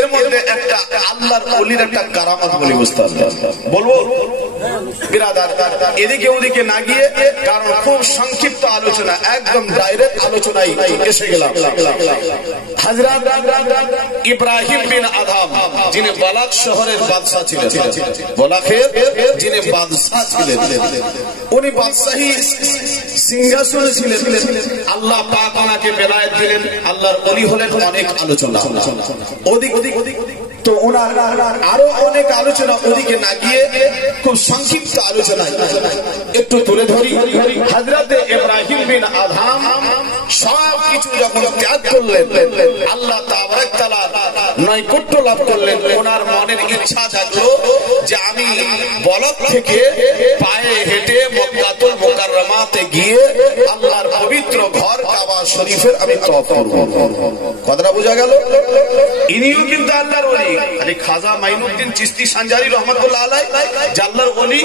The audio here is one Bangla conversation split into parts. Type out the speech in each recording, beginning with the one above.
এর মধ্যে একটা আল্লাহর ওলির একটা কারামত বলি উস্তাদ, বলবো বিরাদার? এদিকে ওদিকে না গিয়ে, কারণ খুব সংক্ষিপ্ত আলোচনা, একদম ডাইরেক্ট আলোচনায় এসে গেলাম। হযরত ইব্রাহিম বিন আদম, যিনি বালাক শহরের বাদশা ছিলেন, বালাকের যিনি বাদশা ছিলেন, উনি বাদশাহী সিংহাসনে ছিলেন। আল্লাহ পাক ওনাকে বেলায়েত দিলেন, আল্লাহর ওলি হলেন। অনেক আলোচনা ওদিক তো ওনার আরো অনেক আলোচনা, ওদিকে না গিয়ে খুব সংক্ষিপ্ত আলোচনা একটু তুলে ধরি। হযরত ইব্রাহিম বিন আদম সব কিছু যখন ত্যাগ করলেন, আল্লাহ তাবারক তাআলা নৈকট্য লাভ করলেন, ওনার মনের ইচ্ছা জাগলো যে আমি বলক থেকে পায়ে হেঁটে মক্কাতুল মুকাররমাতে গিয়ে আল্লাহর পবিত্র ঘর কাবা শরীফের আমি তওয়াফ করব। কথাটা বোঝা গেল? ইনিও কিন্তু আল্লাহর ওলি। আরে খাজা মাইনুদ্দিন চিশতি সানজারি রহমাতুল্লাহ আলাইহি আল্লাহর ওলি,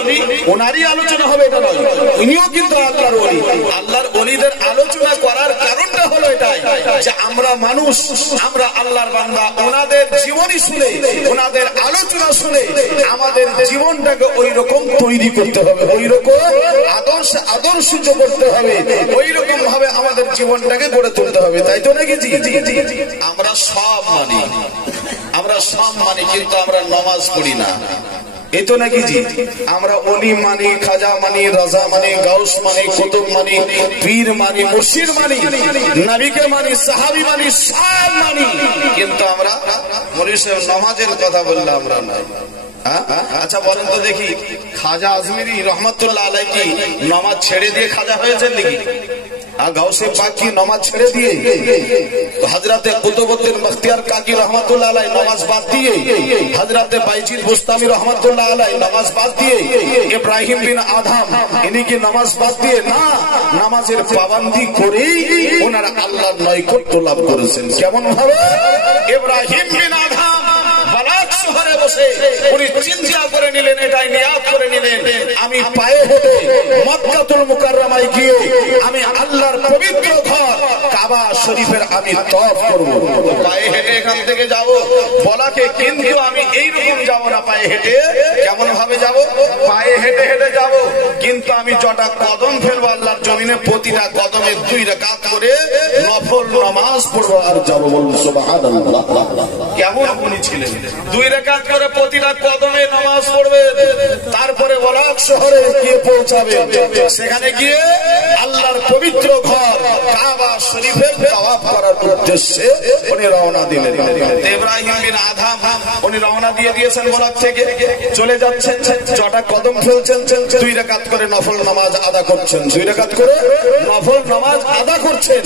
ওনারই আলোচনা হবে এটা নয়, ইনিও কিন্তু আল্লাহর ওলি। আল্লাহর ওলিদের আলোচনা করার কারণটা হলো এটাই যে আমরা মানুষ, আমরা আল্লাহর বান্দা, ওনাদের জীবনী শুনে, ওনাদের আলোচনা শুনে আমাদের জীবনটাকে ওই রকম তৈরি করতে হবে, ওই রকম আদর্শ করতে হবে, ওই রকম ভাবে আমাদের জীবনটাকে গড়ে তুলতে হবে, তাই তো নাকি? আমরা সব মানি, আমরা সব মানি, কিন্তু আমরা নামাজ পড়ি না, এই তো নাকি? আমরা অলি মানি, খাজা মানি, রাজা মানি, গাউস মানি, কুতুব মানি, পীর মানি, মুর্শিদ মানি, নবীকে মানি, সাহাবী মানি, সব মানি, কিন্তু আমরা নামাজের কথা বললে আমরা না। আচ্ছা বলেন তো দেখি, খাজা আজমিরি রহমাতুল্লাহ আলাইহি কি নামাজ ছেড়ে দিয়ে খাজা হয়েছেন নাকি? গাউসে পাক কি নামাজ ছেড়ে দিয়ে? হযরতে কুতুবউদ্দিন বখতিয়ার কাকি রহমাতুল্লাহ আলাইহি নামাজ বাদ দিয়ে, হযরতে বাইজিদ বুস্তামি রহমাতুল্লাহ আলাইহি নামাজ বাদ দিয়ে, ইব্রাহিম বিন আদম ইনি কি নামাজ বাদ দিয়ে? না, নামাজের পাবন্দি করেই ওনারা আল্লাহর নৈকট্য লাভ করেছেন। কেমন ভাবে? ইব্রাহিম বিন আদম বালাক শহরে বসে উনি চিন্তা করে নিলেন, এটাই নিয়াত করে নিলেন, আমি পায়ে হেঁটে মক্কাতুল মুকাররমায় গিয়ে আমি আল্লাহর পবিত্র ঘর কাবা শরীফের আমি তওয়াফ করব। পায়ে হেঁটে এখান থেকে যাব বলাকে, কিন্তু আমি এইরকম যাব না পায়ে হেঁটে। কেমন ভাবে যাব? পায়ে হেঁটে হেঁটে যাব, কিন্তু আমি জটা কদম ফেলবো আল্লাহর জমিনে, প্রতিটা কদমে 2 রাকাত করে নফল নামাজ পড়বো আর যাবো। বলুন সুবহানাল্লাহ। কেমন উনি ছিলেন? 2 রাকাত করে প্রতিটা কদমে নামাজ পড়বে, তারপরে বালাক শহরে গিয়ে পৌঁছাবে, সেখানে গিয়ে আল্লাহর পবিত্র ঘর কাবা শরীফের তাওয়াফ করার উদ্দেশ্যে উনি রওনা দিলেন। ইব্রাহিম বিন আদম উনি রওনা দিয়ে দিয়েছেন, বালাক থেকে চলে যাচ্ছেন, জটা কদম ফেলছেন, 2 রাকাত করে নফল নামাজ আদা করছেন, 2 রাকাত করে নফল নামাজ আদা করছেন।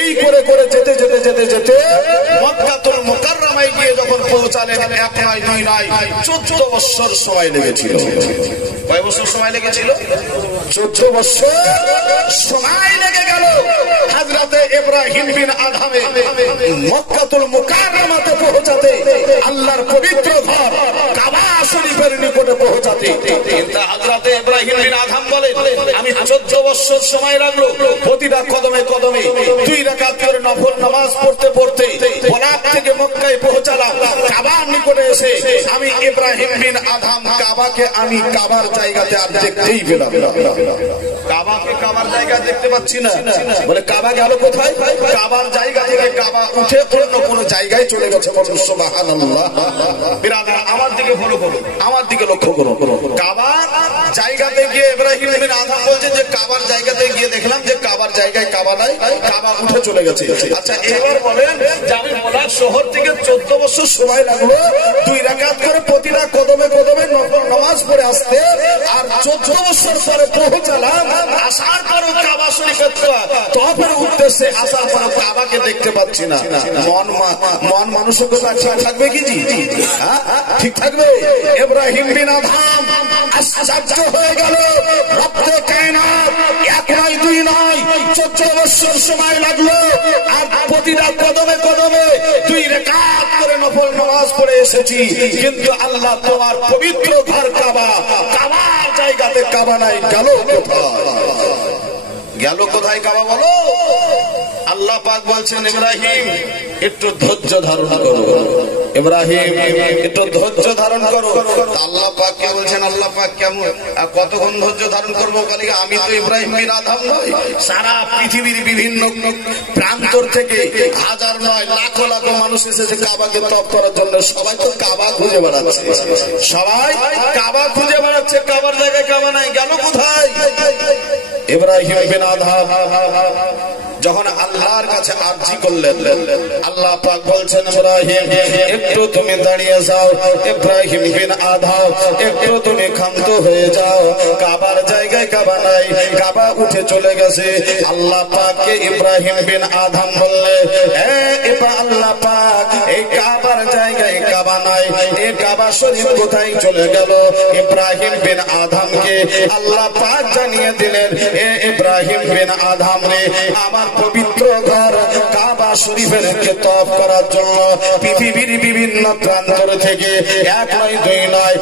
এই করে করে যেতে যেতে যেতে যেতে মক্কাতুল মুকাররমায় গিয়ে যখন পৌঁছালেন, 1 নয় 2 নয় 14 বছর সময় লেগেছিল। কয় বছর সময় লেগেছিল? 14 বছর সময় লেগে গেল হযরতে ইব্রাহিম বিন আদমে মক্কাতুল মুকাররমাতে পৌঁছাতে, আল্লাহর পবিত্র ঘর কাবা শরীফের নিকটে পৌঁছাতে। কিন্তু হযরতে ইব্রাহিম বিন আদম বলেন, আমি 14 বছর সময় লাগলো, প্রতিটা কদমে কদমে 2 রাকাত করে নফল নামাজ পড়তে পড়তে বালাক থেকে মক্কায় পৌঁছালাম। কাবার নিকটে এসে আমি ইব্রাহিম বিন আদম কাবাকে আমি কাবার জায়গাতে আর দেখতেই পেলাম না। কাবাকে কাবার জায়গায় দেখতে পাচ্ছি না। বলে কাবা গেল কোথায়? কাবার জায়গা থেকে কাবা উঠে অন্য কোন জায়গায় চলে গেছে। বলুন সুবহানাল্লাহ। বিরাদর আমার দিকে ফলো করো, আমার দিকে লক্ষ্য করো। কাবার জায়গাতে গিয়ে ইব্রাহিম বিন আদম বলছে যে কাবার জায়গাতে গিয়ে দেখলাম যে কাবার জায়গায় কাবা নাই, কাবা উঠে চলে গেছে। আচ্ছা এবার বলেন যে আমি বালাক শহর থেকে 14 বছর সময় লাগলো 2 রাকাত করে প্রতিটা কদমে কদমে নফল নামাজ পড়ে আসতে, আর 14 বছর পরে পৌঁছালাম, আসার পরও কাবা শরীফের তওয়াফের উদ্দেশ্যে আসার পরও কাবাকে দেখতে পাচ্ছি না। মন মানসিকতা ঠিক থাকবে কি? ঠিক থাকবে? ইব্রাহিম বিন আদম আশ্চর্য হয়ে গেল। রব্বে কায়নাত 1 নয় 2 নয় 14 বছর সময় লাগলো, আর প্রতিটা কদমে কদমে 2 রাকাত করে নফল নামাজ পড়ে এসেছি, কিন্তু আল্লাহ তোমার পবিত্র ঘর কাবা, কাবার জায়গাতে কাবা নাই। গেল কোথায়? গেল কোথায় কাবা বলো? আল্লাহ পাক বলছেন ইব্রাহিম একটু ধৈর্য ধারণ করো, ইব্রাহিম একটু ধৈর্য ধারণ করো। আল্লাহ পাক কে বলছেন, আল্লাহ পাক কেমন কতক্ষণ ধৈর্য ধারণ করবো? বলি আমি তো ইব্রাহিম বিন আদম নই, সারা পৃথিবীর বিভিন্ন প্রান্তর থেকে হাজার নয় লাখো লাখো মানুষ এসেছে কাবাকে তপ করার জন্য। সবাই তো কাবা খুঁজে বেড়াচ্ছে, সবাই কাবা খুঁজে বেড়াচ্ছে, কাবার জায়গায় কাবা নাই, গেল কোথায়? ইব্রাহিম বিন আদম যখন আল্লাহর কাছে আরজি করলেন, আল্লাহ পাক বলছেন ইব্রাহিম একটু তুমি দাঁড়িয়ে যাও, ইব্রাহিম বিন আদম একটু তুমি ক্ষান্ত হয়ে যাও, কাবার জায়গায় কাবা নাই, কাবা উঠে চলে গেছে। আল্লাহ পাককে ইব্রাহিম বিন আদম বললেন, আল্লাহ পাক এই কাবার জায়গায় কাবা নাই, এই কাবা শরীফ কোথায় চলে গেল? ইব্রাহিম বিন আদমকে আল্লাহ পাক জানিয়ে দিলেন, ইব্রাহিম বিন আদম রে, আমার পবিত্র ঘর কাবা শরীফের তওয়াফ করার জন্য পৃথিবীর বিভিন্ন প্রান্তর থেকে এক নয় দুই নয়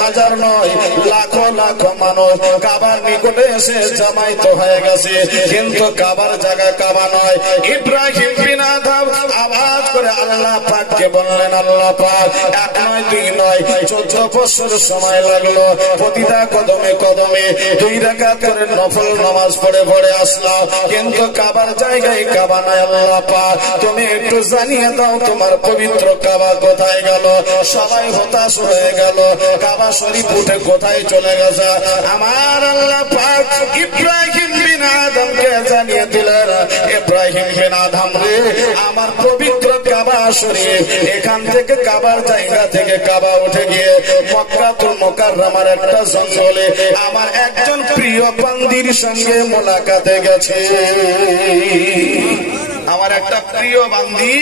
হাজার নয় লাখো লাখো মানুষ কাবার নিকটে এসে জামায়াত হয়ে গেছে, কিন্তু কাবার জায়গা কাবা নয়। ইব্রাহিম বিন আদম আওয়াজ করে আল্লাহ পাককে বললেন, আল্লাহ পাক এক নয় দুই নয় 14 বছর সময় লাগলো, প্রতিটা কদমে কদমে 2 রাকাত করে নফল নামাজ পড়ে পড়ে আসলাম, কিন্তু কাবার জায়গায় কাবা নাই। আল্লাহ পাক তুমি একটু জানিয়ে দাও তোমার পবিত্র কাবা কোথায় গেল? সবাই হতাশ হয়ে গেল, কাবা শরীফ উঠে কোথায় চলে গেছে? আমার আল্লাহ পাক ইব্রাহিম বিন আদমকে জানিয়ে দিলেন, ইব্রাহিম বিন আদম রে, আমার পবিত্র কাবা শরীফ এখান থেকে কাবার জায়গা থেকে কাবা উঠে গিয়ে মক্কাতুল মুকাররমার একটা জঙ্গলে আমার একজন প্রিয় বান্দির সঙ্গে মোলাকাতে গেছে। আমার একটা প্রিয় বান্দি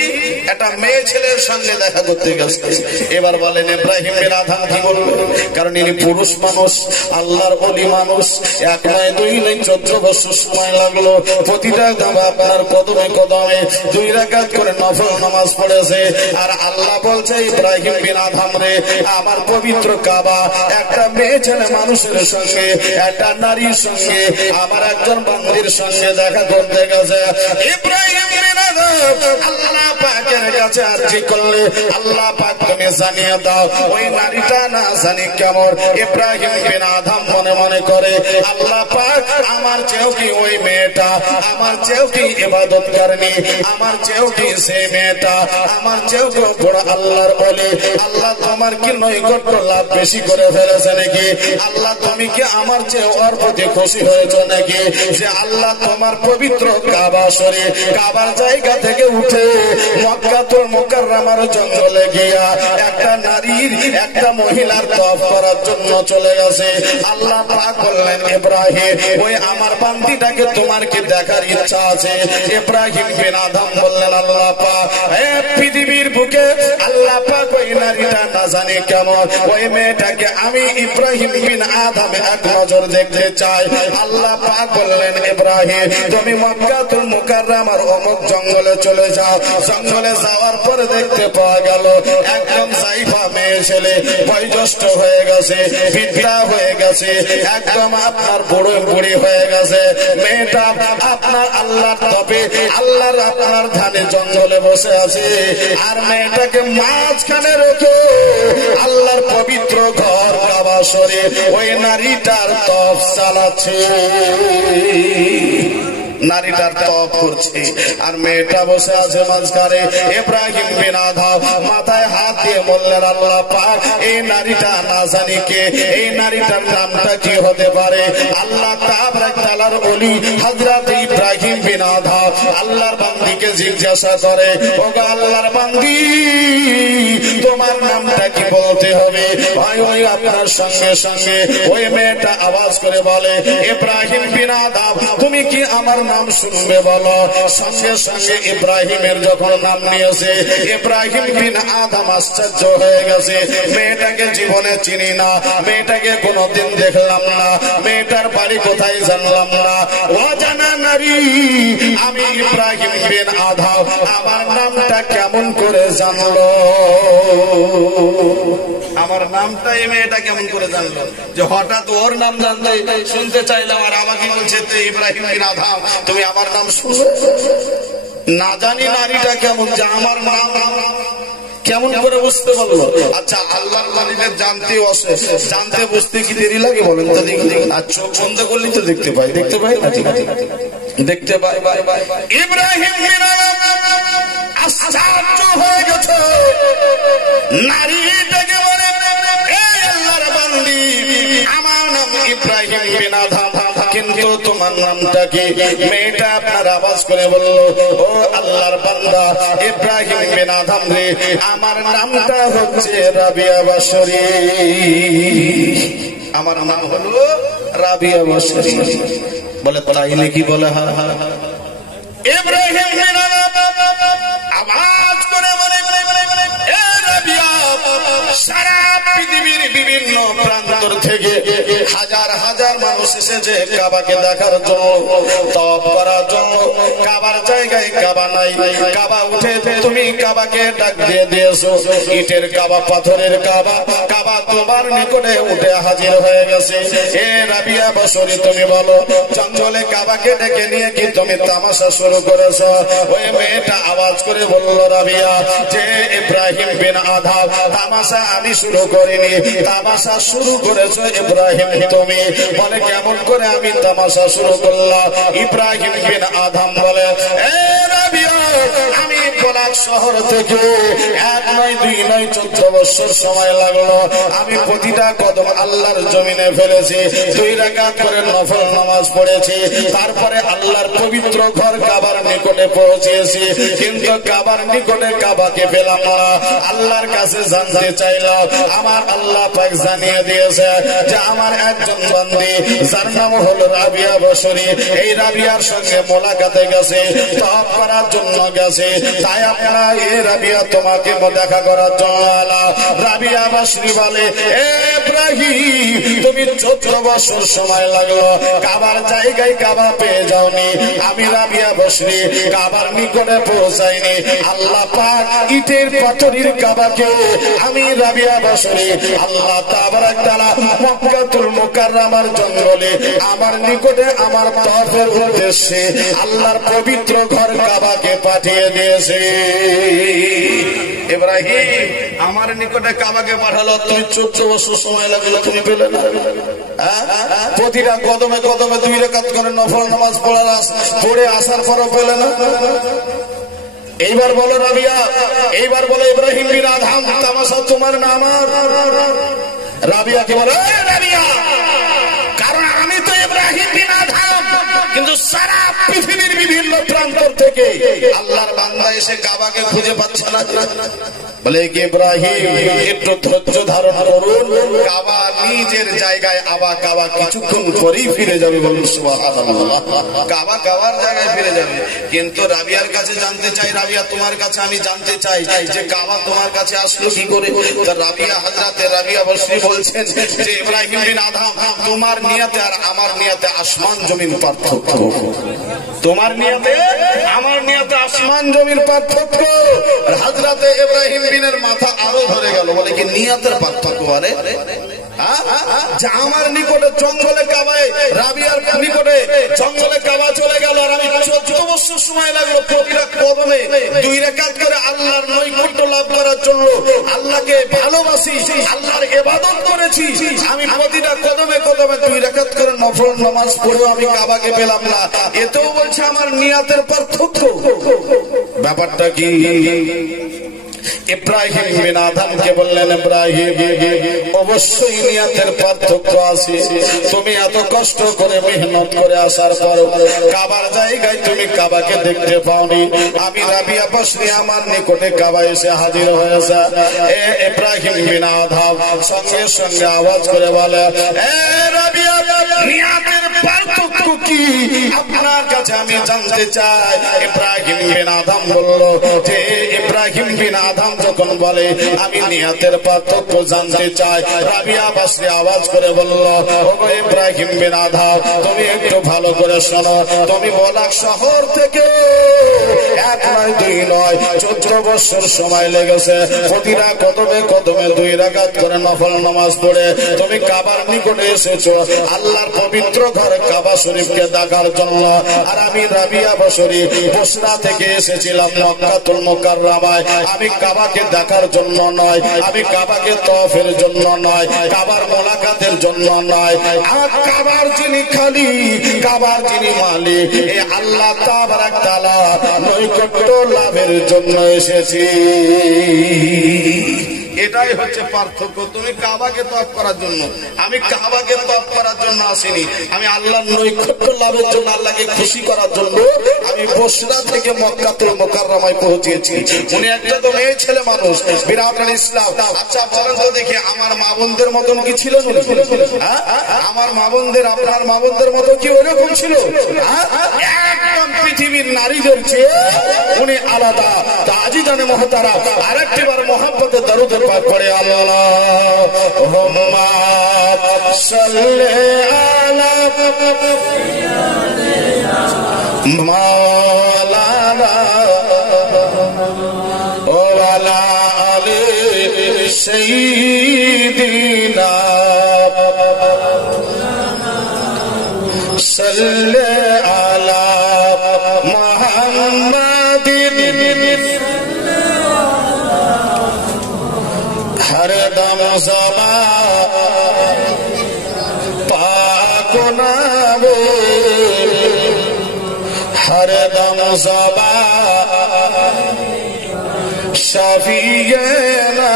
একটা মেয়ে ছেলের সঙ্গে দেখা করতে গেছে। এবার বলেন ইব্রাহিম বিন আদম কি বলবে? কারণ ইনি পুরুষ মানুষ, আল্লাহর ওলি মানুষ, এক নয় দুই নয় 14 বছর সময় লাগলো, প্রতিটা আপনার কদমে কদমে 2 রাকাত করে নফল নামাজ পড়েছে। আর আল্লাহ বলছে ইব্রাহিম বিন আদম রে, আমার পবিত্র কাবা একটা মেয়ে ছেলে মানুষের সঙ্গে, একটা নারীর সঙ্গে, আমার একজন বান্দির সঙ্গে দেখা করতে গেছে। ইব্রাহিম বিন আদম আল্লাহ পাকের কাছে আরজি করলে, আল্লাহ পাক তুমি জানিয়ে দাও ওই নারীটা না জানি কেমন। ইব্রাহিম বিন আদম মনে মনে করে, আল্লাহ পাক আমার চেয়েও কি ওই মেয়েটা, আমার চেয়েও কি ইবাদতকারিনী, আমার চেয়েও কি সেই মেয়েটা, আমার চেয়েও বড় আল্লাহর ওলি, আল্লাহ তোমার কি নৈকট্য লাভ বেশি করে ফেলেছে নাকি? আল্লাহ তুমি কি আমার চেয়ে ওর প্রতি খুশি হয়েছ নাকি? যে আল্লাহ তোমার পবিত্র কাবা শরীফ কাবার জায়গা থেকে উঠে মক্কাতুল মুকাররমার জঙ্গলে গিয়া একটা নারীর একটা মহিলার তওয়াফ করার জন্য চলে গেছে। আল্লাহ পাক বললেন, ইব্রাহিম ওই আমার বান্দিটাকে তোমার কি দেখার ইচ্ছা আছে? ইব্রাহিম বিন আদম বললেন, আল্লাহ পাক পৃথিবীর বুকে আল্লাহ পাক ওই নারীটা না জানি কেমন, ওই মেয়েটাকে আমি ইব্রাহিম বিন আদম এক নজর দেখতে চাই। আল্লাহ পাক বললেন, ইব্রাহিম তুমি মক্কাতুল মুকাররমার অমুক জঙ্গলে চলে যাও। জঙ্গলে যাওয়ার পরে দেখতে পাওয়া গেল একদম জাইফা মেয়ে ছেলে, বয়োজ্যেষ্ঠ হয়ে গেছে, বৃদ্ধা হয়ে গেছে, একদম আপনার বুড়ো বুড়ি হয়ে গেছে। মেয়েটা আপনার আল্লাহর তবে আল্লাহর আপনার ধানে জঙ্গলে বসে আছে, আর মেয়েটাকে মাঝখানে রেখে আল্লাহর পবিত্র ঘর কাবা শরীফ ওই নারীটার তওয়াফ চালাচ্ছে, নারীটার তওয়াফ করছে, আর মেয়েটা বসে আছে মাঝখানে। ইব্রাহিম বিন আদম মাথায় হাত দিয়ে বললেন, আল্লাহ পাক এই নারীটা না জানি কে, এই নারীটার নামটা কি হতে পারে? আল্লাহ তাআলার ওলি হযরত ইব্রাহিম বিন আদম আল্লাহর বান্দিকে জিজ্ঞাসা করে, ওগো আল্লাহর বান্দি তোমার নামটা কি বলতে হবে? ওই আপনার সঙ্গে সঙ্গে ওই মেয়েটা আওয়াজ করে বলে, ইব্রাহিম বিন আদম তুমি কি আমার নাম শুনবে বলো? সঙ্গে সঙ্গে ইব্রাহিমের যখন নাম নিয়েছে, ইব্রাহিম বিন আদম আশ্চর্য হয়ে গেছে। মেয়েটাকে জীবনে চিনি না, মেয়েটাকে কোনোদিন দেখলাম না, মেয়েটার বাড়ি কোথায় জানলাম না, অজানা নারী আমি ইব্রাহিম বিন আদম, আমার নামটা কেমন করে জানলো? আমার নামটা এই মেয়েটা কেমন করে জানলো? যে হঠাৎ ওর নাম জানতে শুনতে চাইলাম, আর আমাকে বলছে ইব্রাহিম বিন আদম তুমি আমার নাম শুনবে? না জানি নারীটা কেমন, যে আমার নাম কেমন করে বুঝতে পারলো? আচ্ছা, আল্লাহর বাণীতে জানতে বুঝতে কি দেরি লাগে বলেন তো? আর চোখ বন্ধ করলে তো দেখতে পাই দেখতে পাই ইব্রাহিম আশ্চর্য হয়ে গেছে। নারীটাকে বলে, আল্লাহর বান্দি, আমার নাম ইব্রাহিম বিন আদম, কিন্তু তোমার নামটা কি? মেয়েটা আপনার আওয়াজ করে বলল, ও আল্লাহর বান্দা ইব্রাহিম বিন আদম রে, আমার নামটা হচ্ছে রাবিয়া বাশরী, আমার নাম হলো রাবিয়া বাশরী। বলে তাইলে কি? বলে হ্যাঁ। ইব্রাহিম বিন আদম আওয়াজ করে বলে, এ রাবিয়া, সারা পৃথিবীর বিভিন্ন প্রান্তর থেকে হাজার হাজার মানুষ এসেছে কাবাকে দেখার জন্য, তওয়াফ করার জন্য। কাবার জায়গায় কাবা নাই, কাবা উঠে তুমি কাবাকে ডাক দিয়ে দিয়েছো। ইটের কাবা, পাথরের কাবা, কাবা তোমার নিকটে উঠে হাজির হয়ে গেছে। এ রাবিয়া বাশরী, তুমি বলো, জঙ্গলে কাবাকে ডেকে নিয়ে কি তুমি তামাশা শুরু করেছো? ওই মেয়েটা আওয়াজ করে বলল, রাবিয়া, যে ইব্রাহিম বিন আদম, তামাশা আমি শুরু করিনি, তামাশা শুরু করেছো ইব্রাহিম তুমি। বলে কেমন করে আমি তামাশা শুরু করলাম? ইব্রাহিম বিন আদম বলে, এ রাবিয়া, আমি কোলাক শহর থেকে 1 নয় 2 নয় 14 বছর সময় লাগলো। আমি প্রতিটা কদম আল্লাহর জমিনে ফেলেছি, 2 রাকাত করে নফল নামাজ পড়েছি, তারপরে আল্লাহর পবিত্র ঘর কাবার নিকটে পৌঁছেছি। কিন্তু কাবার নিকটে কাবাকে পেলাম না। আল্লাহর কাছে জানতে চাইলাম, আমার আল্লাহ পাক জানিয়ে দিয়েছে যে আমার একজন বান্দি যার নাম হলো রাবিয়া বাশরী, এই রাবিয়ার সঙ্গে মোলাকাতে গেছে, তওয়াফ করার জন্য গেছে। তাই আপনারা এ রাবিয়া তোমাকে দেখা করার জন্য আলা। রাবিয়া বাশরী বলে, এ ইব্রাহিম, তুমি 14 বছর সময় লাগলো, কাবার জায়গায় কাবা পেয়ে যাওনি। আমি রাবিয়া বাশরী কাবার নিকটে পৌঁছাইনি। আল্লাহ পাক ইটের পাথরের কাবাকে আমি রাবিয়া বাশরী আল্লাহ তাবারাক তাআলা মক্কাতুল মুকাররমার জঙ্গলে আমার নিকটে আমার তওয়াফের উদ্দেশ্যে আল্লাহর পবিত্র ঘর কাবাকে পাঠিয়ে দিয়েছে। ইব্রাহিম আমার নিকটে কাবাকে পাঠালো, তুমি 14 বছর সময় লাগলো, তুমি পেলে না? প্রতিটা কদমে কদমে 2 রাকাত করে নফল নামাজ পড়ে আসার পরও পেলে না? এইবার বলো রাবিয়া, এইবার বলো ইব্রাহিম বিন আদম, তামাশা তোমার না আমার? রাবিয়া কি বলে, রাবিয়া, কারণ আমি তো ইব্রাহিম বিন আদম, কিন্তু সারা পৃথিবীর বিভিন্ন প্রান্তর থেকে আল্লাহর বান্দা এসে কাবাকে খুঁজে পাচ্ছে না। বলে কি ইব্রাহিম, একটু ধৈর্য ধারণ করুন, কাবা নিজের জায়গায়, আবার কাবা কিছুক্ষণ পরেই ফিরে যাবে। বলুন সুবহানাল্লাহ, কাবা কাবার জায়গায় ফিরে যাবে। কিন্তু রাবিয়ার কাছে জানতে চাই, রাবিয়া তোমার কাছে আমি জানতে চাই যে কাবা তোমার কাছে আসলো কি করে? রাবিয়া, হযরতে রাবিয়া বাশরী বলছেন যে ইব্রাহিম বিন আদম, তোমার নিয়তে আর আমার নিয়তে আসমান জমিন পার্থক্য। তোমার নিয়তে আমার নিয়তে আসমান জমিন পার্থক্য। হযরতে ইব্রাহিম বিনের মাথা আরো ধরে গেল। বলে কি নিয়তের পার্থক্য? আরে যে আমার নিকটে জঙ্গলে কাবায়, রাবিয়ার নিকটে জঙ্গলে কাবা চলে গেল, আর আমি 14 বছর সময় লাগলো প্রতিটা কদমে 2 রাকাত করে আল্লাহর নৈকট্য লাভ করার জন্য, আল্লাহকে ভালোবাসি, আল্লাহর ইবাদত করেছি। আমি প্রতিটা কদমে কদমে 2 রাকাত করে নফল নামাজ পড়েও আমি কাবাকে পেলাম না। এতেও বলছে আমার নিয়তের পার্থক্য। ব্যাপারটা কি? ইব্রাহিম বিন আদমকে বললেন, ইব্রাহিম, অবশ্যই নিয়তের পার্থক্য আছে। তুমি এত কষ্ট করে মেহনত করে আসার পর কাবার জায়গায় তুমি কাবাকে দেখতে পাওনি। আমি রাবিয়া বাশরী আমার নিকটে কাবা এসে হাজির হয়েছে। এ ইব্রাহিম বিন আদম সঙ্গে সঙ্গে আওয়াজ করে বলে, এ রাবিয়া, নিয়তের পার্থক্য কি আপনার কাছে আমি জানতে চাই। ইব্রাহিম বিন আদম বলল যে, ইব্রাহিম বিন আদম যখন বলে আমি নিয়তের পার্থক্য জানতে চাই, রাবিয়া বাশরী আওয়াজ করে বলল, ওগো ইব্রাহিম বিন আদম, তুমি একটু ভালো করে শোনো। তুমি বলাক শহর থেকে 1 নয় 2 নয় 14 বছর সময় লেগেছে, প্রতিটা কদমে কদমে 2 রাকাত করে নফল নামাজ পড়ে তুমি কাবার নিকটে এসেছো। আল্লাহর পবিত্র ঘর কাবা কাবা শরীফকে দেখার জন্য। আর আমি রাবিয়া বসরি বসরা থেকে এসেছিলাম মক্কাতুল মুকাররমায়। আমি কাবাকে দেখার জন্য নয়, আমি কাবাকে তওয়াফের জন্য নয়, কাবার মোলাকাতের জন্য নয়, আর কাবার যিনি খালি, কাবার যিনি মালিক, এই আল্লাহ তাবারাক তাআলা নৈকট্য লাভের জন্য এসেছি। এটাই হচ্ছে পার্থক্য। তুমি কাবাকে তওয়াফ করার জন্য, আমি কাবাকে তওয়াফ করার জন্য আসিনি। আমি আল্লাহর নৈকট্য লাভের জন্য, আল্লাহকে খুশি করার জন্য আমি বসরা থেকে মক্কাতুল মুকাররমায় পৌঁছেছি। উনি একটা তো মেয়ে ছেলে মানুষ, বিরাদরান ইসলাম। আচ্ছা বলেন তো দেখি, আমার মা বোনদের মতন কি ছিল? আমার মা বোনদের, আপনার মা বোনদের মতো কি ওরকম ছিল? একদম পৃথিবীর নারীদের চেয়ে উনি আলাদা। তাজি জানে মহতারা, আরেকটি বার মহব্বতে দরুদের পাক পড়ে আল্লাহুম্মা সাল্লি আলা মাওলানা ওয়া আলা আলি সাইয়্যিদিনা সাল্লি আলা মুহাম্মাদিন हर दम ज़बा पाक नाबो, हर दम ज़बा शफीयना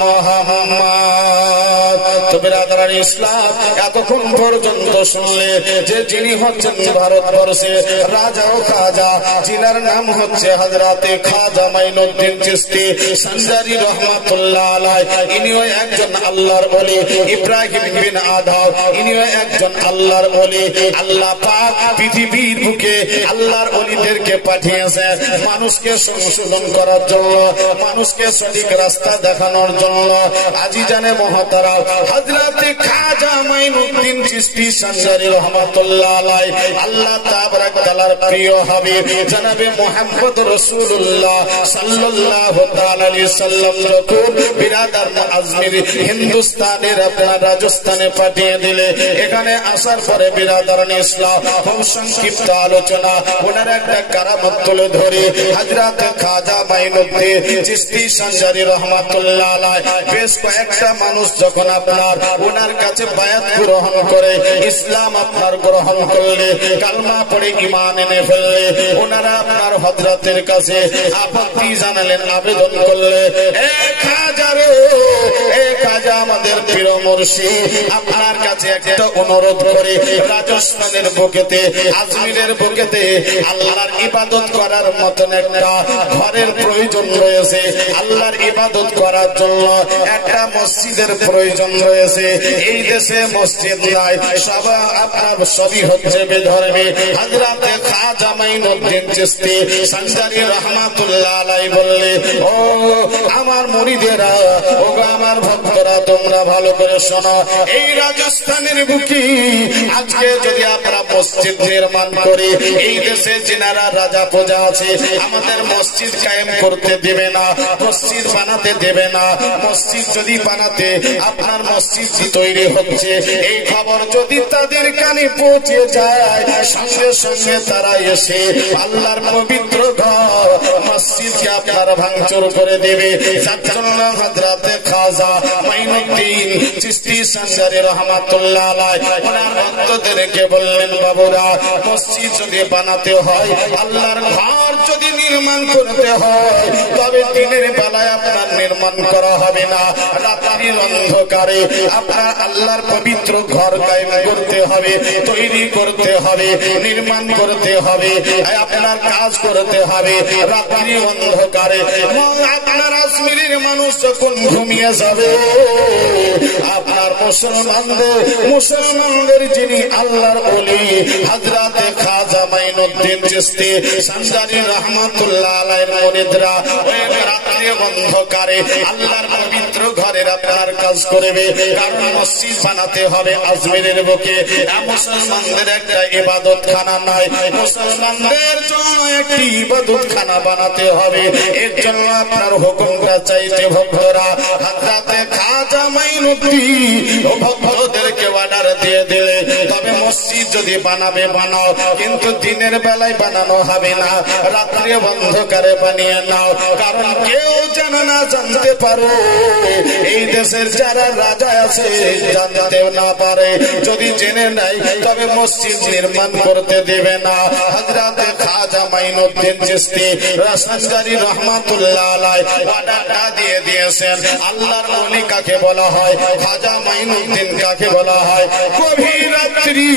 मुहम्मद। तो बिरादरान इस्लाम, এতক্ষণ পর্যন্ত শুনলে যে যিনি হচ্ছেন ভারতবর্ষে রাজা ও খাজা, যিনার নাম হচ্ছে হযরতে খাজা মাইনুদ্দিন চিশতি সঞ্জারি রহমাতুল্লাহ আলাইহি, ইনিও একজন আল্লাহর ওলি। ইব্রাহিম বিন আদম, ইনিও একজন আল্লাহর ওলি। আল্লাহ পাক পৃথিবীর বুকে আল্লাহর ওলিদেরকে পাঠিয়েছেন মানুষকে সংশোধন করার জন্য, মানুষকে সঠিক রাস্তা দেখানোর জন্য। আজিজানে মুহতারাম, হযরতে খাজা মাইনুদ্দিন চিশতি সঞ্জারি রহমাতুল্লাহ আলাইহি, আল্লাহ তাবারাক তাআলার প্রিয় হাবিব জনাবে মুহাম্মদ রাসূলুল্লাহ সাল্লাল্লাহু তাআলা আলাইহি সাল্লাম যখন বিরাদার আজমির হিন্দুস্তানের আপনার রাজস্থানে পাঠিয়ে দিলে, এখানে আসার পরে বিরাদারান ইসলাম খুব সংক্ষিপ্ত আলোচনা, ওনার একটা কারামত তুলে ধরে হযরত খাজা মাইনুদ্দিন চিশতি সঞ্জারি রহমাতুল্লাহ আলাইহি বেশ কয়েকটা মানুষ যখন আপনার ওনার কাছে বায়াত গ্রহণ করে, ইসলাম আপনার গ্রহণ করলে, কালমা পড়ে ঈমান এনে ফেললে, ওনারা আপনার হযরতের কাছে আপত্তি জানালেন, আবেদন করলে, খাজা আমাদের প্রিয় মুর্শিদ, আপনার কাছে একটা অনুরোধ করে, রাজস্থানের বুকেতে, আজমিরের বুকেতে আল্লাহর ইবাদত করার মতন একটা ঘরের প্রয়োজন রয়েছে, আল্লাহর ইবাদত করার জন্য একটা মসজিদের প্রয়োজন রয়েছে। এই দেশে মসজিদ নাই, সব আপনার সবই হচ্ছে বেধর্মী। হযরতে খাজা মাইনুদ্দিন চিশতি সঞ্জারি রহমাতুল্লাহ আলাইহি বললে, ও আমার মুরিদেরা, ও আমার ভক্তরা, তোমরা ভালো করে শোনো, এই রাজস্থানের বুকে আজকে যদি আমরা মসজিদ নির্মাণ করি, এই দেশে যিনারা রাজা প্রজা আছে আমাদের মসজিদ কায়েম করতে দেবে না, মসজিদ বানাতে দেবে না। মসজিদ যদি বানাতে, আপনার মসজিদ তৈরি হচ্ছে, এই খবর যদি তাদের কানে পৌঁছে যায়, সঙ্গে সঙ্গে তারা এসে আল্লাহর পবিত্র ঘর মসজিদকে আপনার ভাঙচুর করে দেবে। যার জন্য হযরতে খাজা মাইনুদ্দিন চিশতি সঞ্জারি রহমাতুল্লাহ আলাইহি ওনার ভক্তদেরকে বললেন, বাবুরা, মসজিদ যদি বানাতে হয়, আল্লাহর ঘর যদি নির্মাণ করতে হয়, তবে দিনের বেলায় আপনার নির্মাণ করা হবে না, রাত্রির অন্ধকারে আপনার আল্লাহর পবিত্র ঘর কায়েম করতে হবে, তৈরি করতে হবে, নির্মাণ করতে হবে, আপনার কাজ করতে হবে রাত্রি অন্ধকারে। আপনার আজমিরের মানুষ যখন ঘুমিয়ে যাবে, আপনার মুসলমানদের যিনি আল্লাহর ওলি হযরতে খাজা মাইনুদ্দিন চিশতি সঞ্জারি রহমাতুল্লাহ আলাইহির মুরিদরা ওই রাত্রি অন্ধকারে আল্লাহর পবিত্র ঘরের আপনার কাজ করবে, কারণ মসজিদ বানাতে হবে আজমিরের বুকে। মুসলমানদের একটা ইবাদত খানা নাই, মুসলমানদের জন্য একটি ইবাদত খানা বানাতে হবে। এর জন্য আপনার হুকুমটা চাইতে ভক্তরা হযরতে খাজা মাইনুদ্দিন ভক্তদেরকে অর্ডার দিয়ে দিলে, তবে যদি বানাবে বানাও, কিন্তু দিনের বেলায় বানানো হবে না, রাত্রে অন্ধকারে বানিয়ে নাও। কারণ কেউ যেন না জানতে পারো, এই দেশের যারা রাজা আছে জানতেও না পারে। যদি জেনে নাই তবে মসজিদ নির্মাণ করতে দেবে না। হযরত খাজা মাইনুদ্দিন চিশতি রাসানজারি রহমাতুল্লাহ আলাইহি ওয়াদাটা দিয়ে দিয়েছেন। আল্লাহর ওলি কাকে বলা হয়, খাজা মাইনুদ্দিন কাকে বলা হয়? গভীর রাত্রি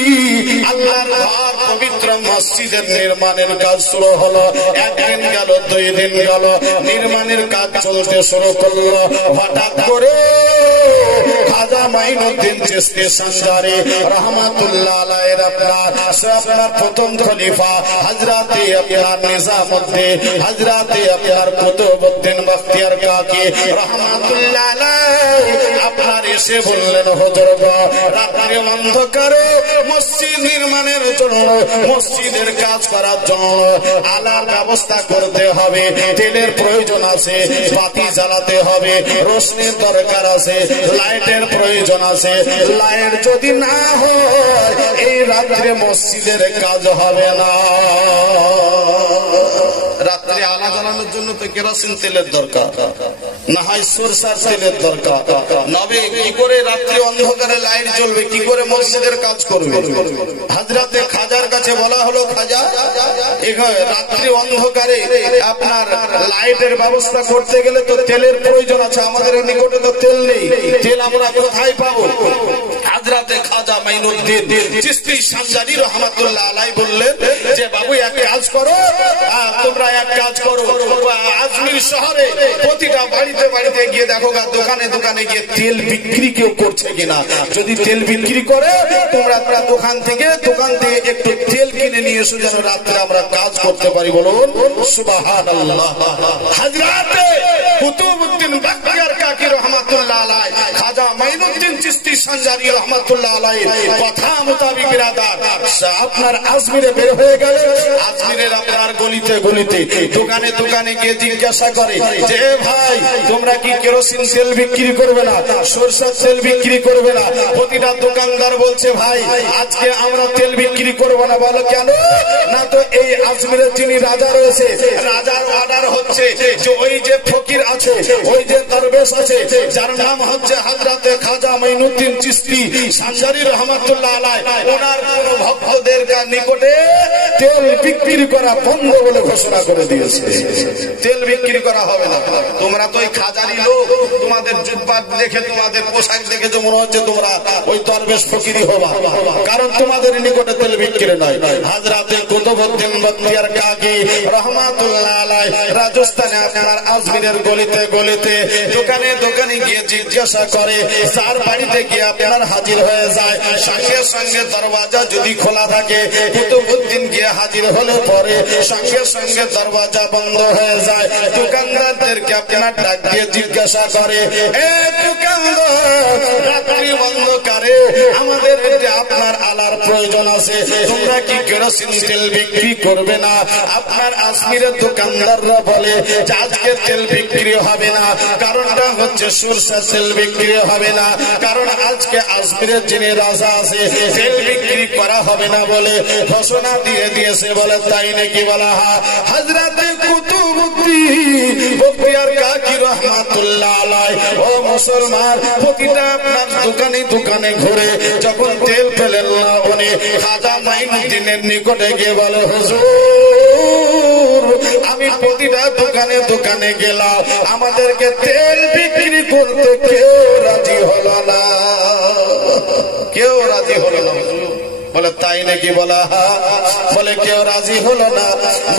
আল্লাহর ঘর পবিত্র মসজিদের নির্মাণের কাজ শুরু হলো। একদিন গেল, 2 দিন গেল, নির্মাণের কাজ চলতে শুরু করলো। হঠাৎ করে খাজা মাইনুদ্দিন চিশতি সানজারি রহমাতুল্লাহ আলাইহির আপনার প্রথম খলিফা হযরতে আপনার নিজামউদ্দিন, হযরতে আপনার কুতুবউদ্দিন বখতিয়ার কাকি রহমাতুল্লাহ আলাইহি আপনার এসে বললেন, হুজুর গো, রাত্রে অন্ধকারে মসজিদ নির্মাণের জন্য, মসজিদের কাজ করার জন্য আলোর ব্যবস্থা করতে হবে, তেলের প্রয়োজন আছে, বাতি জ্বালাতে হবে, রোশনির দরকার আছে, লাইটের প্রয়োজন আছে। লাইট যদি না হয় এই রাত্রে মসজিদের কাজ হবে না। রাত্রে আলো জ্বালানোর জন্য তো কেরোসিন তেলের দরকার, না হয় সরষার তেলের দরকার। নবে কি করে রাত্রে অন্ধকারে লাইট জ্বলবে, কি করে মসজিদের কাজ করবে? হযরতে খাজার কাছে বলা হলো, খাজা রাত্রি অন্ধকারে আপনার লাইটের ব্যবস্থা করতে গেলে তো তেলের প্রয়োজন আছে, আমাদের নিকটে তো তেল নেই, তেল আমরা কোথায় পাবো? হযরতে খাজা মাইনুদ্দিন চিশতি সানজারি রহমাতুল্লাহ আলাইহি বললেন যে, বাবু এক কাজ করো, তোমরা এক কাজ করো, আজমির শহরে প্রতিটা বাড়িতে বাড়িতে গিয়ে দেখো, দোকানে দোকানে গিয়ে তেল বিক্রি কেউ করছে কিনা। যদি তেল বিক্রি করে তোমরা দোকান থেকে একটু তেল কিনে নিয়ে এসো, যেন রাত্রে আমরা কাজ করতে পারি। বলুন সুবহানাল্লাহ। হযরতে কুতুবউদ্দিন বখতিয়ার কাকি রহমাতুল্লাহ আলাইহি খাজা মাইনুদ্দিন চিশতি সানজারি রহমাতুল্লাহ আলাইহি কথা মোতাবেক বিরাদার আপনার আজমিরে বের হয়ে গেলে, আজমিরের আপনার গলিতে গলিতে দোকানে দোকানে গিয়ে জিজ্ঞাসা করে যে, ভাই তোমরা কি কেরোসিন তেল বিক্রি করবে না, সরষের তেল বিক্রি করবে না? প্রতিটা দোকানদার বলছে, ভাই আজকে আমরা তেল বিক্রি করবো না। বলো কেন? না তো এই আজমিরের যিনি রাজা রয়েছে, রাজার অর্ডার হচ্ছে যে ওই যে ফকির আছে, ওই যে দরবেশ আছে, যার নাম হচ্ছে হযরতে খাজা মাইনুদ্দিন চিশতি সানজারি রহমাতুল্লাহ আলাইহি, ওনার কোন ভক্তদের নিকটে তেল বিক্রি করা বন্ধ বলে ঘোষণা করে দিয়েছে। তেল বিক্রি করা হবে না। তোমরা তো ওই খাজারি লোক, তোমাদের জুব্বা দেখে, তোমাদের পোশাক দেখে যে মনে হচ্ছে তোমরা ওই দরবেশ ফকিরি হবা, কারণ তোমাদের নিকটে তেল বিক্রি নয়। হযরতে কুতুবউদ্দিন বখতিয়ার কাকি রহমাতুল্লাহ আলাইহি রাজস্থানে আপনার আজমিরের গলিতে গলিতে দোকানে দোকানে গিয়ে জিজ্ঞাসা করে, যার বাড়িতে গিয়ে আপনার হাজির হয়ে যায়, সঙ্গে সঙ্গে দরওয়াজা যদি খোলা থাকে, কুতুবউদ্দিন গিয়ে হাজির হলে পরে সঙ্গে সঙ্গে দরওয়াজা বন্ধ হয়ে যায়। দোকানদারদেরকে আপনার ডাক দিয়ে জিজ্ঞাসা করে, এ দোকানদার, রাত্রি অন্ধকারে আমাদের আপনার আলার প্রয়োজন আছে, তোমরা কি কেরোসিন তেল বিক্রি করবে না? আপনার আজমিরের দোকানদাররা বলে যে আজকে তেল বিক্রি হবে না। কারণটা হচ্ছে সরষের তেল বিক্রি হবে না, কারণ আজকে আজমিরের যিনি রাজা আছে তেল বিক্রি করা হবে না বলে ঘোষণা দিয়ে দিয়েছে। বলে তাই নাকি? বলা হযরতে কুতুবউদ্দিন বখতিয়ার কাকি রহমাতুল্লাহ আলাইহি, ও মুসলমান, প্রতিটা আপনার দোকানে দোকানে ঘুরে যখন তেল পেলেন না, উনি খাজা মাইনুদ্দিনের নিকটে গিয়ে বলে, হুজুর আমি প্রতিটা দোকানে দোকানে গেলাম, আমাদেরকে তেল বিক্রি করতে কেউ রাজি হলো না, কেউ রাজি হলো না। বলে তাই নাকি? বলা বলে কেউ রাজি হলো না।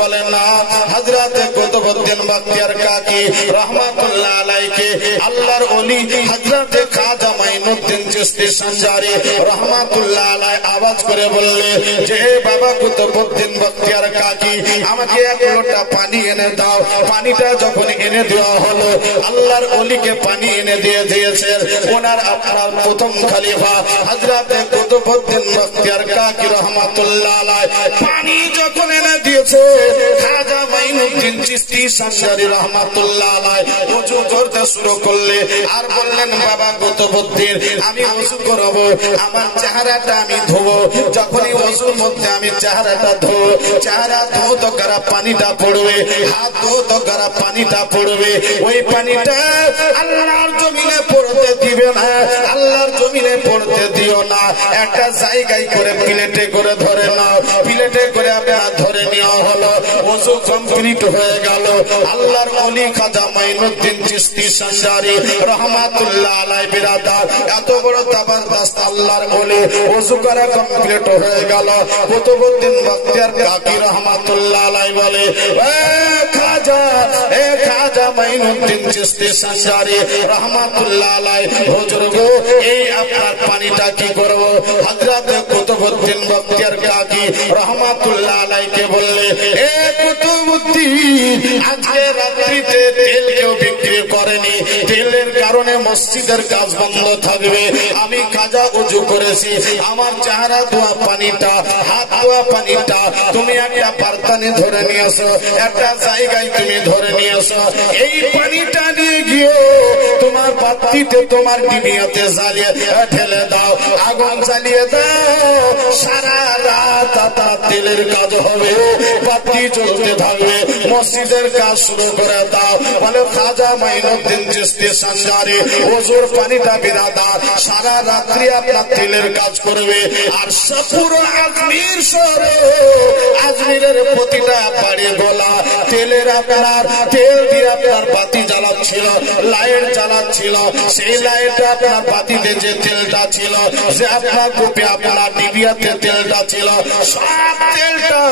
বলে না, হযরতে কুতুবউদ্দিন বখতিয়ার কাকি রহমাতুল্লাহ আলাইহি আল্লাহর ওলি হযরতে খাজা মাইনুদ্দিন চিশতি সানজারি রহমাতুল্লাহ আলাইহি আওয়াজ করে বললে যে, বাবা কুতুবউদ্দিন বখতিয়ার কাকি, আমাকে এক লোটা পানি এনে দাও। পানিটা যখন এনে দেওয়া হলো, আল্লাহর ওলিকে পানি এনে দিয়ে দিয়েছেন ওনার আপনার প্রথম খলিফা হযরতে কুতুবউদ্দিন বখতিয়ার কাকি রহমাতুল্লাহ আলাইহি। পানি যখন এনে দিয়েছে, খাজা মাইনুদ্দিন চিশতি সানজারি রহমাতুল্লাহ আলাইহি ওযু করতে করতে শুরু করলে আর বললেন বাবা কুতুবউদ্দিন আমি ওযু করব, আমার চেহারাটা আমি ধোবো। যখনই ওযুর মধ্যে আমি চেহারাটা ধোবো, চেহারা ধোবো তো গরম পানিটা পড়বে, হাত ধোবো তো গরম পানিটা পড়বে। ওই পানিটা আল্লাহর জমিনে পড়তে দিবে না, আল্লাহর জমিনে পড়তে দিও না। একটা জায়গায় করে প্লেটে করে ধরে নাও, প্লেটে করে আপনার ধরে নেওয়া হলো। ওযু কমপ্লিট হয়ে গেল। আল্লাহর ওলি খাজা মাইনুদ্দিন চিশতি সঞ্জারি রহমাতুল্লাহ আলাইহি বিরাদার, এত বড় জবরদস্ত আল্লাহর ওলি, ওযু করা কমপ্লিট হয়ে গেল। কুতুবউদ্দিন বখতিয়ার কাকি রহমাতুল্লাহ আলাইহি বলে, এ খাজা মাইনুদ্দিন চিশতি সঞ্জারি রহমাতুল্লাহ আলাইহি, হুজুর গো এই আপনার পানিটা কি করব? হযরত কুতুবউদ্দিন বখতিয়ার কাকি রহমাতুল্লাহ আলাইহিকে বললে, এ কুতুবউদ্দিন আজকে রাত্রিতে তেল কেউ বিক্রি করেনি, তেলের কারণে মসজিদের কাজ বন্ধ থাকবে। আমি খাজা ওযু করেছি, আমার চেহারা ধোয়া পানিটা, হাত ধোয়া পানিটা তুমি একটা বারতানে ধরে নিয়ে আসো, একটা জায়গায় তুমি ধরে নিয়ে আসো। এই পানিটা নিয়ে গিয়ে তোমার বাতিতে, তোমার ডিবিয়াতে জ্বালিয়ে ঢেলে দাও, আগুন জ্বালিয়ে দাও। সারা রাত আপনার তেলের কাজ হবে, বাতি জ্বলতে থাকবে, মসজিদের কাজ শুরু করে দাও। বলে খাজা মাইনুদ্দিন চিশতি সঞ্জারি ওযুর পানিটা বিরাদার সারা রাত্রি আপনার তেলের কাজ করবে। আর পুরো আজমির শহরে, আজমিরের প্রতিটা বাড়ি গোলা তেলের আপনার তেল দিয়ে আপনার বাতি জ্বালাচ্ছিল, লাইট জ্বালাচ্ছিল। সেই লাইটে আপনার বাতিতে যে তেলটা ছিল, যে আপনার কূপে আপনার ডিবিয়াতে তেলটা ছিল, সব তেলটা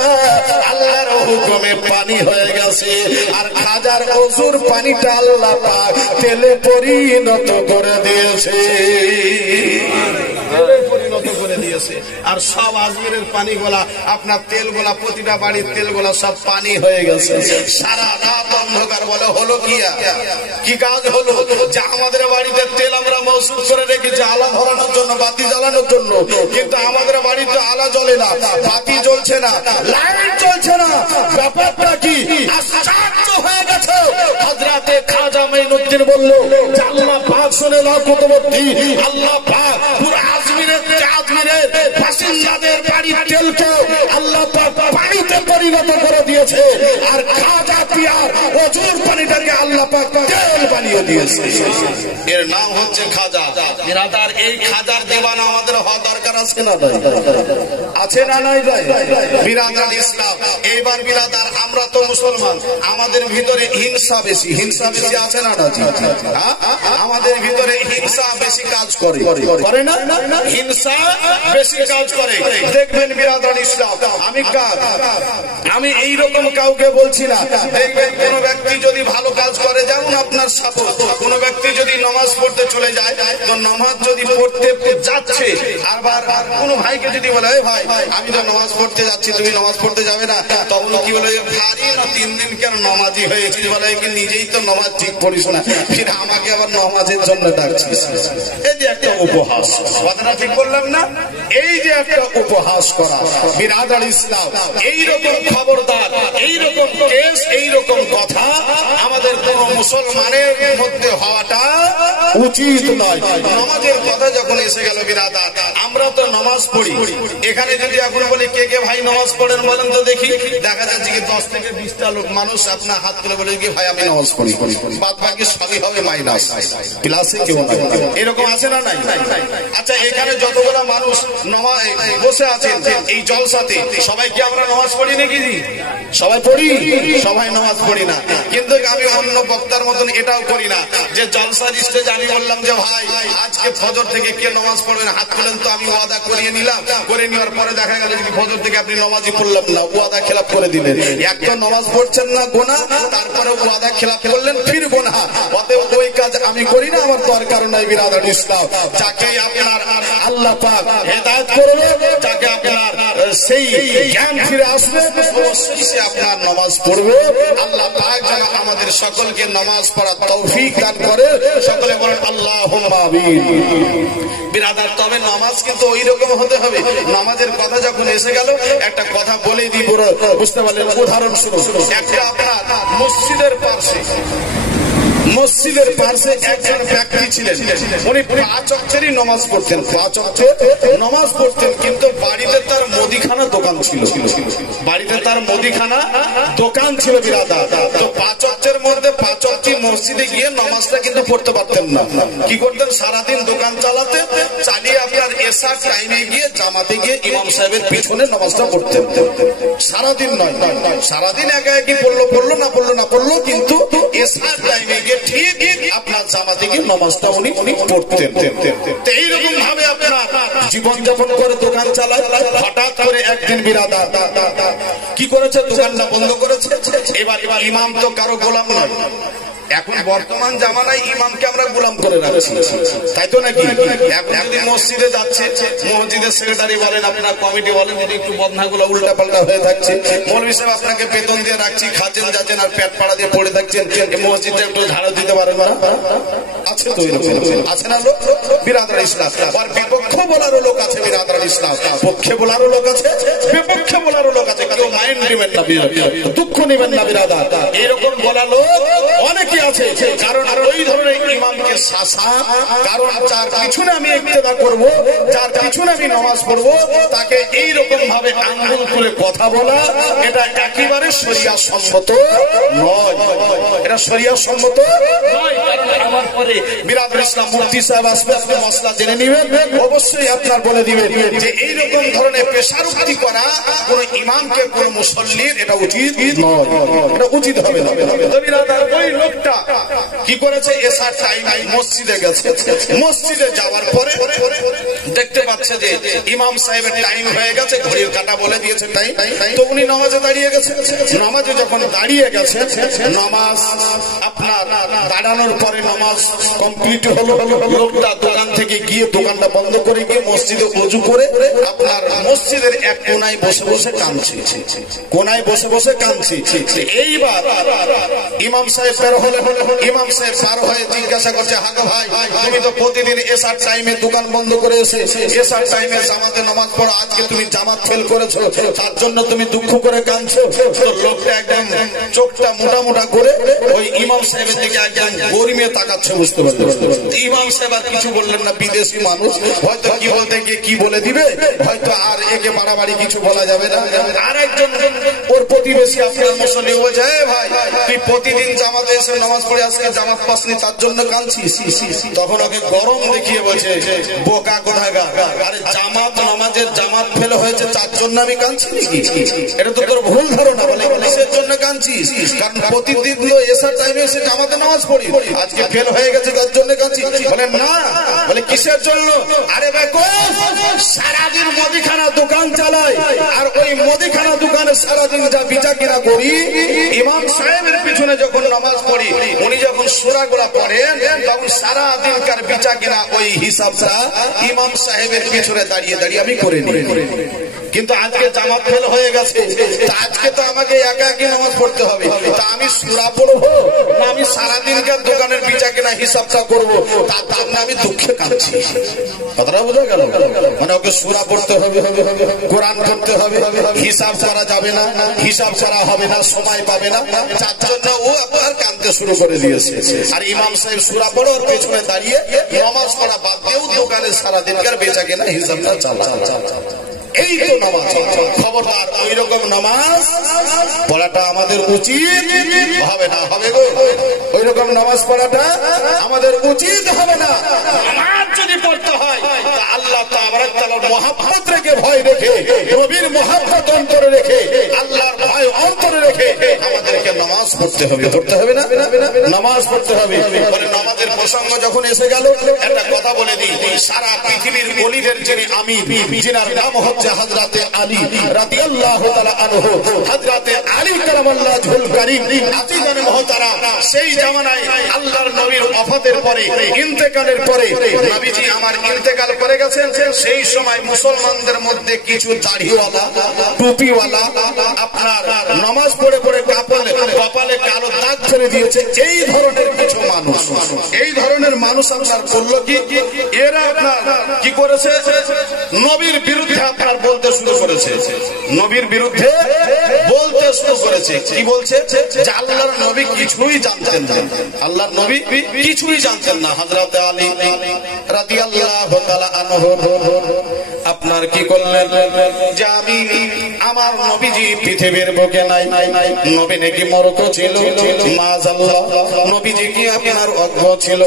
আল্লাহর হুকুমে পানি হয়ে গেছে। আর খাজার ওযুর পানিটা আল্লাহ পাক তেলে পরিণত করে দিয়েছে, পরিণত করে দিয়েছে। আর সব আজমিরের পানিগুলা আপনার তেলগুলা, প্রতিটা বাড়ির তেলগুলা সব পানি হয়ে গেছে। সারা রাত অন্ধকার। বলে হলো কি কাজ হলো? যে আমাদের বাড়িতে তেল আমরা মজুদ করে রেখেছি আলা ধরানোর জন্য, বাতি জ্বালানোর জন্য, কিন্তু আমাদের বাড়িতে আলা জ্বলে না, বাতি জ্বলছে না, লাইট জ্বলছে না। ব্যাপারটা কি? আশ্চর্য হয়ে গেছে। হযরতে খাজা মাইনুদ্দিন বলল, আল্লাহ পাক শুনে নাও কুতুবউদ্দিন, আল্লাহ পাক পুরো আজমিরের বাসিন্দাদের বাড়ির তেলকে আল্লাহ পাক পানিতে পরিণত করে দিয়েছে। আর খাজা পিয়ার ওযুর পানিটাকে আল্লাহ পাক তেল বানিয়ে দিয়েছে। এর নাম হচ্ছে খাজা। বিরাদার, এই খাজার দেওয়ানা আমাদের হওয়া দরকার আছে না নাই? আছে না নাই? বিরাদার ইসলাম। এইবার বিরাদার, আমরা তো মুসলমান, আমাদের ভিতরে হিংসা বেশি, হিংসা বেশি আছে না? আমাদের ভিতরে হিংসা বেশি কাজ করে, করে না? হিংসা বেশি কাজ করে। দেখবেন বিরাদার ইসলাম, আমি এইরকম কাউকে বলছি না। দেখবেন কোন ব্যক্তি যদি ভালো কাজ করে, যেমন আপনার সাপোজ কোন ব্যক্তি যদি নামাজ পড়তে চলে যায়, তো নামাজ যদি পড়তে যাচ্ছে, আবার কোন ভাইকে যদি বলে, ভাই আমি তো নামাজ পড়তে যাচ্ছি, তুমি নামাজ পড়তে যাবে না, তখন কি বলে, ভারী না 3 দিন কেন নামাজি হয়েছে? বলে নিজেই তো নামাজ ঠিক পড়িস না, ফির আমাকে আবার নামাজের জন্য ডাকছিস। এই যে একটা উপহাস, কথাটা ঠিক বললাম না? এই যে একটা উপহাস করা। বিরাদার ইসলাম, এইরকম খবরদার, এইরকম কেস, এইরকম কথা আমাদের কোন মুসলমানের মধ্যে হওয়াটা উচিত নয়। নামাজের কথা যখন এসে গেল বিরাদার, আমরা তো নামাজ পড়ি। এখানে যদি এখন বলে কে কে ভাই নামাজ পড়েন বলেন তো দেখি, দেখা যাচ্ছে কি 10 থেকে 20টা লোক মানুষ আপনার হাত তুলে বলে কি ভাই আমি নামাজ পড়ি, বাদ বাকি সবই হবে মাইনাস, ক্লাসে কেউ নাই। এরকম আছে না নাই? আচ্ছা, এখানে যতগুলো মানুষ বসে আছেন এই জলসাতে, সবাই কি আমরা নামাজ পড়ি নাকি? সবাই পড়ি? সবাই নামাজ পড়ি না। কিন্তু আমি অন্য বক্তার মতন এটাও করি না যে জলসার স্টেজে আমি বললাম যে ভাই আজকে ফজর থেকে কে নামাজ পড়বেন হাত তুলেন, তো আমি ওয়াদা করিয়ে নিলাম। করে নেওয়ার পরে দেখা গেল যে ফজর থেকে আপনি নামাজই পড়লাম না, ওয়াদা খেলাপ করে দিলেন। এক তো নামাজ পড়ছেন না গুনাহ, তারপরে ওয়াদা খেলাপ করলেন, ফির গুনাহ। অতএব ওই কাজ আমি করি না, আমার দরকার নাই। বিরাদার ইসলাম, যাকে আপনার আল্লাহ পাক হেদায়েত করবে, যাকে আপনার সেই জ্ঞান ফিরে আসবে, অবশ্যই সে আপনার নামাজ পড়বে। আল্লাহ পাক যেন আমাদের সকলকে নামাজ পড়ার তৌফিক দান করে। সকলে বলেন আল্লাহুম্মা আমিন। বিরাদার, তবে নামাজ কিন্তু ওই রকম হতে হবে। নামাজের কথা যখন এসে গেল, একটা কথা বলে দিই, বুঝতে পারলেন? উদাহরণস্বরূপ, একটা আপনার মসজিদের পাশে মসজিদের পাশে একজন ব্যক্তি ছিলেন, উনি 5 ওয়াক্তেরই নামাজ পড়তেন, 5 ওয়াক্তের নামাজ পড়তেন, কিন্তু বাড়িতে তার মুদিখানা দোকান ছিল, বাড়িতে তার মুদিখানা দোকান ছিল বিরাদার। তো 5 ওয়াক্তের মধ্যে 5 ওয়াক্তি মসজিদে গিয়ে নামাজটা কিন্তু পড়তে পারতেন না। কি করতেন? সারাদিন দোকান চালাতে, চালিয়ে আপনার এশার টাইমে গিয়ে জামাতে গিয়ে ইমাম সাহেবের পিছনে নামাজটা পড়তেন। সারাদিন নয়, সারাদিন একা একই পড়লো না পড়লো, কিন্তু এশার টাইমে গিয়ে ঠিক আপনার জামাতে গিয়ে নামাজটা উনি পড়তেন। এইরকম ভাবে আপনার জীবন যাপন করে দোকান চালায়। হঠাৎ করে একদিন বিরাদার কি করেছে? দোকানটা বন্ধ করেছে। এবার ইমাম তো কারো গোলাম নয়, এখন বর্তমান জামানায় ইমামকে আমরা গোলাম করে রাখছি, তাই তো নাকি? এখন যদি মসজিদে যাচ্ছে, মসজিদের সেক্রেটারি বলেন, আপনার কমিটি বলেন, যদি একটু বদনাগুলো উল্টা পাল্টা হয়ে থাকছে, মৌলভী সাহেব আপনাকে বেতন দিয়ে রাখছি, খাচ্ছেন যাচ্ছেন আর পেট পাড়া দিয়ে পড়ে থাকছেন, মসজিদটা একটু ঝাড়ু দিতে পারেন না? আছে তো, আছে না লোক বিরাদর ইসলাম? আর বিপক্ষ বলারও লোক আছে বিরাদর ইসলাম, পক্ষে বলারও লোক আছে, বিপক্ষে বলারও লোক আছে। কেউ মাইন্ড নেবেন না, দুঃখ নেবেন না বিরাদার, এইরকম বলা লোক অনেকে আছে। কারণ ওই ধরনের ইমামকে শাসা, কারণ যার পিছনে আমি ইক্তেদা করব, যার পিছনে আমি নামাজ পড়বো, তাকে এইরকম ভাবে আঙ্গুল তুলে কথা বলা, এটা একেবারে শরিয়া সম্মত নয়, এটা শরিয়া সম্মত নয়। আমার পরে বিরাদর ইসলাম মুফতি সাহেব আসবে, আপনি মসলা জেনে নেবেন, অবশ্যই আপনার বলে দিবেন যে এইরকম ধরনের পেশারুক্তি করা কোন ইমামকে, কোন মুসল্লির এটা উচিত নয়, এটা উচিত হবে না। ওই লোকটা কি করেছে? এসার টাইম মসজিদে গেছে, মসজিদে যাওয়ার পরে দেখতে পাচ্ছে যে ইমাম সাহেবের টাইম হয়ে গেছে, ঘড়ির কাঁটা বলে দিয়েছে টাইম, তো উনি নামাজে দাঁড়িয়ে গেছে। নামাজে যখন দাঁড়িয়ে গেছে, নামাজ আপনার দাঁড়ানোর পরে নামাজ কমপ্লিট হলো। লোকটা দোকান থেকে গিয়ে দোকানটা বন্ধ করে গিয়ে মসজিদে ওযু করে আপনার মসজিদের এক কোনায় বসে বসে কাঁদছে, কোনায় বসে বসে কাঁদছে। এইবার ইমাম সাহেব বের হলেন, ইমাম সাহেব পার হয়ে জিজ্ঞাসা করছে, হাগো ভাই, তুমি তো প্রতিদিন এসার টাইমে দোকান বন্ধ করে এসে এসার টাইমে জামাতে নামাজ পড়ো, আজকে তুমি জামাত ফেল করেছো, তার জন্য তুমি দুঃখ করে কাঁদছো। তো লোকটা একদম চোখটা মোটা মোটা করে ওই ইমাম সাহেবের দিকে একদম গরিমে তাকাচ্ছে, বুঝতে পারলেন? ইমাম সাহেব আর কিছু বললেন না, বিদেশি মানুষ, হয়তো কি বলতে গিয়ে কি বলে দিবে, হয়তো আর একে বাড়াবাড়ি কিছু বলা যাবে না। আর একজন ওর প্রতিবেশী আপনার মুসল্লি বলছে, ভাই তুই প্রতিদিন জামাতে এসে নামাজ পড়ে আজকে জামাত পাসনি, তার জন্য কাঁদছিস? তখন ওকে গরম দেখিয়ে বলছে, বোকা কোথাকার, আরে জামাত নামাজের জামাত ফেল হয়েছে তার জন্য আমি কাঁদছি নাকি? এটা তো তোর ভুল ধারণা। বলে কিসের জন্য কাঁদছিস? কারণ প্রতিদিন এসার টাইমে এসে জামাতে নামাজ পড়ি, আজকে ফেল হয়ে গেছে তার জন্য কাঁদছি। বলে না। বলে কিসের জন্য? আরে ভাই সারাদিন মুদিখানা দোকান চালাই, আর ওই মুদিখানা দোকানে সারাদিন যা বিচা কিনা করি, ইমাম সাহেবের পিছনে যখন নামাজ পড়ি, উনি যখন সূরা গুলা পড়েন, তখন সারা দিনকার বিচা কিনা ওই হিসাবটা ইমাম সাহেবের পিছনে দাঁড়িয়ে দাঁড়িয়ে আমি করে নিই। কিন্তু আজকে জামাত ফেল হয়ে গেছে, আজকে তো আমাকে একা একা নামাজ পড়তে হবে, তা আমি সূরা পড়বো না আমি সারাদিনকার দোকানের বিচা কিনা হিসাবটা করবো, তার জন্য আমি দুঃখে কাঁদছি। কথাটা বোঝা গেল? মানে ওকে সূরা পড়তে হবে, কোরআন পড়তে হবে, হিসাব করা যাবে না, হিসাব করা হবে না, সময় পাবে না, যার জন্য ও আপনার কাঁদতে শুরু করে দিয়েছে। আর ইমাম সাহেব সূরা পড়ে ওর পেছনে দাঁড়িয়ে নামাজ পড়া বাদ দিয়েও দোকানের সারাদিনকার বেচা কেনা হিসাবটা চালায়। এই তো নামাজ। খবরদার ওই রকম নামাজ পড়াটা আমাদের উচিত হবে না, হবে গো? ওই রকম নামাজ পড়াটা আমাদের উচিত হবে না। নামাজ যদি পড়তে হয় তা আল্লাহ তাবারক তাআলার মহব্বত রেখে, ভয় রেখে, নবীর মহব্বত অন্তরে রেখে, আল্লাহর ভয় অন্তরে রেখে আমাদেরকে নামাজ পড়তে হবে। পড়তে হবে না? নামাজ পড়তে হবে। বলে নামাজের প্রসঙ্গ যখন এসে গেল, একটা কথা বলে দিই, সারা পৃথিবীর ওলিদের যিনি আমির, যিনার নাম হচ্ছে হযরতে আলী রাদিয়াল্লাহু তাআলা আনহু, হযরতে আলী কারামাল্লাহু ওয়াজহুল কারীম আজিজানে মুহতারাম, সেই জামানায় আল্লাহর নবীর ওফাতের পরে, ইন্তেকালের পরে, নবীজি আমার ইন্তেকাল করে গেছেন, সেই সময় মুসলমানদের মধ্যে কিছু দাড়িওয়ালা, টুপিওয়ালা, আপনার নামাজ পড়ে পড়ে কপালে কালো দাগ ছেড়ে দিয়েছে, এই ধরনের কিছু মানুষ, এই ধরনের মানুষ আপনার করলো কি, এরা আপনার কি করেছে, নবীর বিরুদ্ধে আপনার বলতে শুরু করেছে, নবীর বিরুদ্ধে বলতে শুরু করেছে। কি বলছে? যে আল্লাহর নবী কিছুই জানতেন না, আল্লাহর নবী কিছুই জানতেন না। হযরত আলী রাদিয়াল্লাহু তাআলা আনহু আপনার কি করলেন? যে আমি আমার নবীজি পৃথিবীর বুকে নাই, নবী নাকি মরক ছিল, মাআযাল্লাহ নবীজি কি আপনার অজ্ঞ ছিল।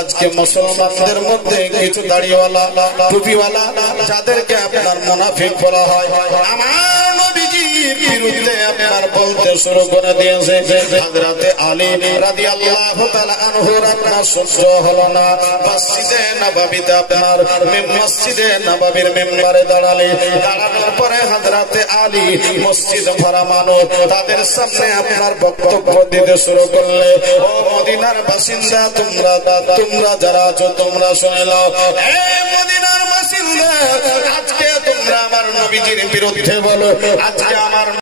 আজকে মুসলমানদের মধ্যে কিছু দাড়িওয়ালা টুপিওয়ালা যাদেরকে আপনার মুনাফিক বলা হয়, আমার নবীজির বিরুদ্ধে আপনার বলতে শুরু করে দিয়েছে। হযরত আলী রাদিয়াল্লাহু তাআলা আনহুর আপনার সহ্য হলো না। মসজিদে নববীতে আপনার মসজিদে নববীর মিম্বরে দাঁড়ানোর পরে হযরত আলী মসজিদ ভরা মানুষ তাদের সামনে আপনার বক্তব্য দিতে শুরু করলে, ও মদিনার বাসিন্দা তোমরা যারা আছো তোমরা শুনে নাও। এই মদিনার বাসিন্দা, আজকে তোমরা আমার নবীজির বিরুদ্ধে বলো, আজকে আমার